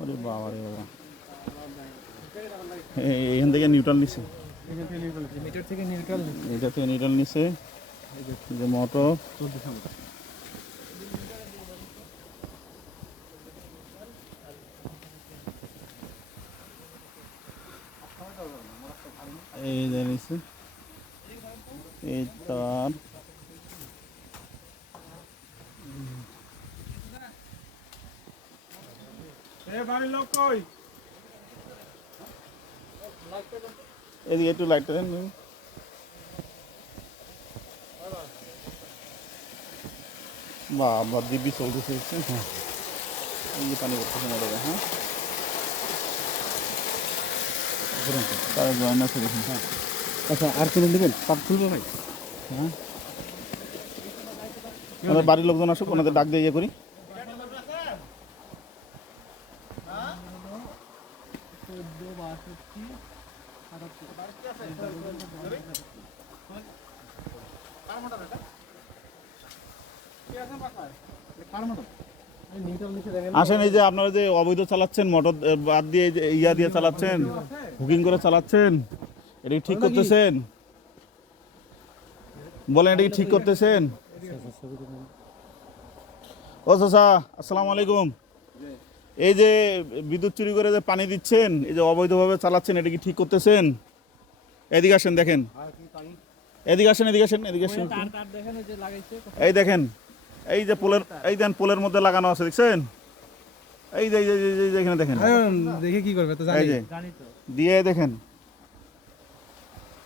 ওরে বাবা রে বাবা। এইখান থেকে নিউট্রাল নিছে। মিটার থেকে নিউট্রাল এটা থেকে নিউট্রাল নিছে। যে মোটর এই নিছে। এই তার এদিকে একটু লাইটটা দেন। তুমি। বাবা দিব্যি চলতেছে? হ্যাঁ। এই যে পানি মোটরে হ্যাঁ? তার জয়েন আছে দেখুন হ্যাঁ। আচ্ছা আর কোনো নেবেন? পাপ খুলবো ভাই? হ্যাঁ। আমাদের বাড়ির লোকজন আসুক ওনাদের ডাক দিয়ে ইয়ে করি। আসেন এই যে আপনারা যে অবৈধ চালাচ্ছেন মোটর বাদ দিয়ে ইয়া দিয়ে চালাচ্ছেন বুকিং করে চালাচ্ছেন এটা ঠিক করতেছেন? বলেন এটা কি ঠিক করতেছেন? ও চাচা আসসালামু আলাইকুম। এই যে বিদ্যুৎ চুরি করে যে পানি দিচ্ছেন এই যে অবৈধভাবে চালাচ্ছেন এটা কি ঠিক করতেছেন? এদিকে আসেন দেখেন। এদিকে আসেন এদিকে আসেন এদিকে আসেন। এই দেখেন এই যে পোলের এই দেন পোলের মধ্যে লাগানো আছে দেখছেন? এই যে এখানে দেখেন। দেখে কি করবে তো জানি। তো দিয়ে দেখেন।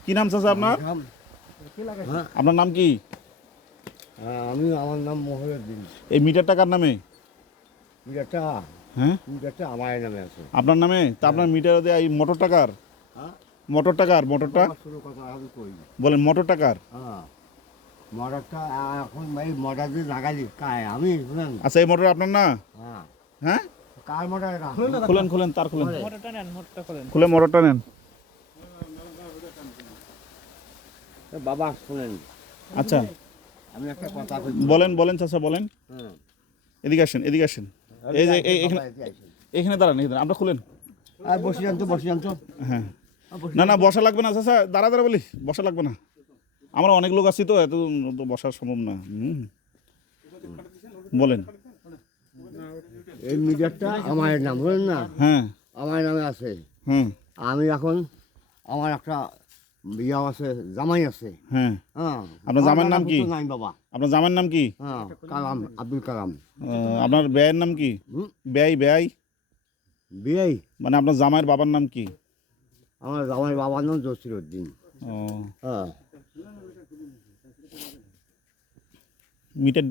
কি নাম চাচা আপনার? আপনার নাম কি? হ্যাঁ, আমি আমার নাম মহিউদ্দিন এই মিটার টাকার নামে? মিটারটা? হ্যাঁ? মিটারটা আমার নামে আছে। আপনার নামে? তা আপনার মিটার দিয়ে এই মোটর টাকার হ্যাঁ? মোটর টাকার মোটরটা? বলেন মোটর টাকার হ্যাঁ মোটরটা এখন মোটর দিয়ে লাগালি কায়? আমি শুনেন। আচ্ছা এই মোটর আপনার না? হ্যাঁ। হ্যাঁ? কার মোটর খুলেন খুলেন তার খুলেন। মোটরটা নেন মোটরটা করেন খুলে মোটরটা নেন। বাবা শুনেন। আচ্ছা। আমি একটা কথা বলেন বলেন চাচা বলেন। হ্যাঁ। এদিকে আসেন এদিকে আসেন। এই যে এখানে এখানে দাঁড়ান এখানে দাঁড়ান। আমরা খুলেন। আর বসে যান তো বসে যান তো। হ্যাঁ। না না বসা লাগবে না চাচা দাঁড়া দাঁড়া বলি বসা লাগবে না। আমরা অনেক লোক আছি তো এত তো বসা সম্ভব না। বলেন। এই মিটারটা আমার নাম বলেন না। হ্যাঁ। আমার নামে আছে। হুম। আমি এখন আমার একটা বিয়া আছে জামাই আছে। হ্যাঁ। হ্যাঁ। আপনার জামাইয়ের নাম কি? নাই বাবা। আপনার জামার নাম কি? হ্যাঁ কালাম আব্দুল কালাম। আপনার ব্যয়ের নাম কি? ব্যয় ব্যয় বিয়াই। মানে আপনার জামাইয়ের বাবার নাম কি? আমার জামাই বাবার নাম জসির উদ্দিন ও। হ্যাঁ। মিটার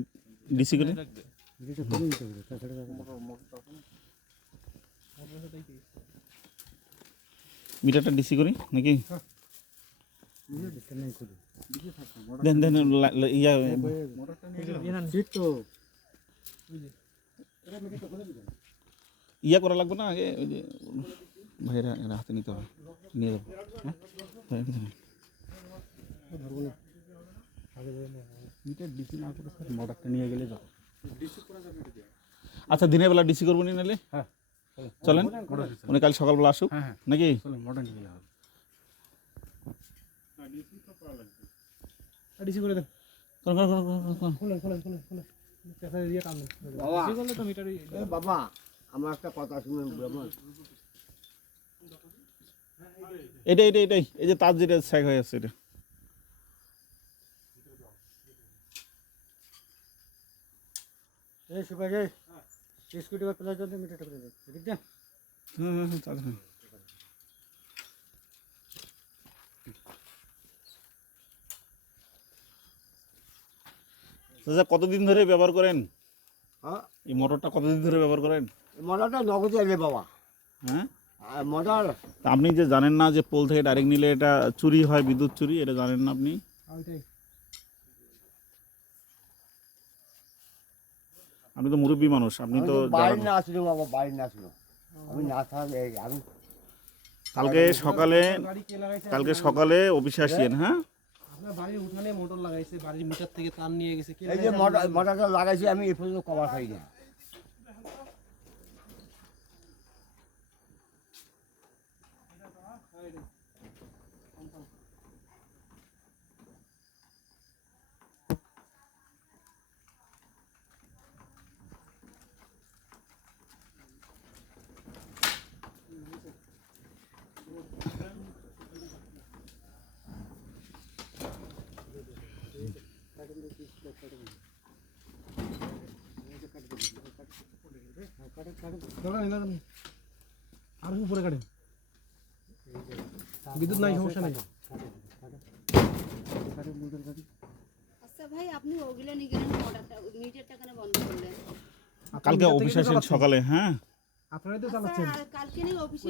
ডিসি করে? মিটারটা ডিসি করি নাকি? দেন দেন ইয়া। ইয়া করা লাগবে না আগে ওই যে ভাইরা এরা হাতে নিতে হবে। নিয়ে যাব। হ্যাঁ? ভাই, এখানে নেই। মোটরটা নিয়ে গেলে আচ্ছা দিনের বেলা ডিসি করব নি নাহলে? হ্যাঁ, চলেন। উনি কাল সকালবেলা আসুক। হ্যাঁ হ্যাঁ। নাকি? গেলে ডিসি করে দেন। বাবা। ডিসি করলে তো বাবা আমার একটা কথা শুনেন এটাই এটাই এটাই। এই যে তার যেটা স্যাক হয়ে আছে এটা। কতদিন ধরে ব্যবহার করেন? হ্যাঁ। এই মোটরটা কতদিন ধরে ব্যবহার করেন? মোটরটা নগদে বাবা। হ্যাঁ? আপনি যে জানেন না যে পোল থেকে ডাইরেক্ট নিলে এটা চুরি হয় বিদ্যুৎ চুরি এটা জানেন না আপনি? আপনি তো মুরব্বী মানুষ আপনি তো তো বাড়ি না আসলো বাবা বাড়ি না আসলো আমি না থাকলে আমি কালকে সকালে কালকে সকালে অফিসে আসিয়েন হ্যাঁ? আপনার বাড়ির উঠানে মোটর লাগাইছে বাড়ির মিটার থেকে তার নিয়ে গেছে। কে এই যে মোটর মোটরটা লাগাইছি আমি এ পর্যন্ত কভার খাই না আর উপরে কাটেন বিদ্যুৎ নাই সমস্যা নাই। আচ্ছা ভাই আপনি ওগুলো নিয়ে গেলেন মোটরটা মিটারটা কেন বন্ধ করলেন? কালকে অফিস আসেন সকালে হ্যাঁ? আপনারাই তো আচ্ছা চালাচ্ছেন। কালকে নিয়ে অফিসে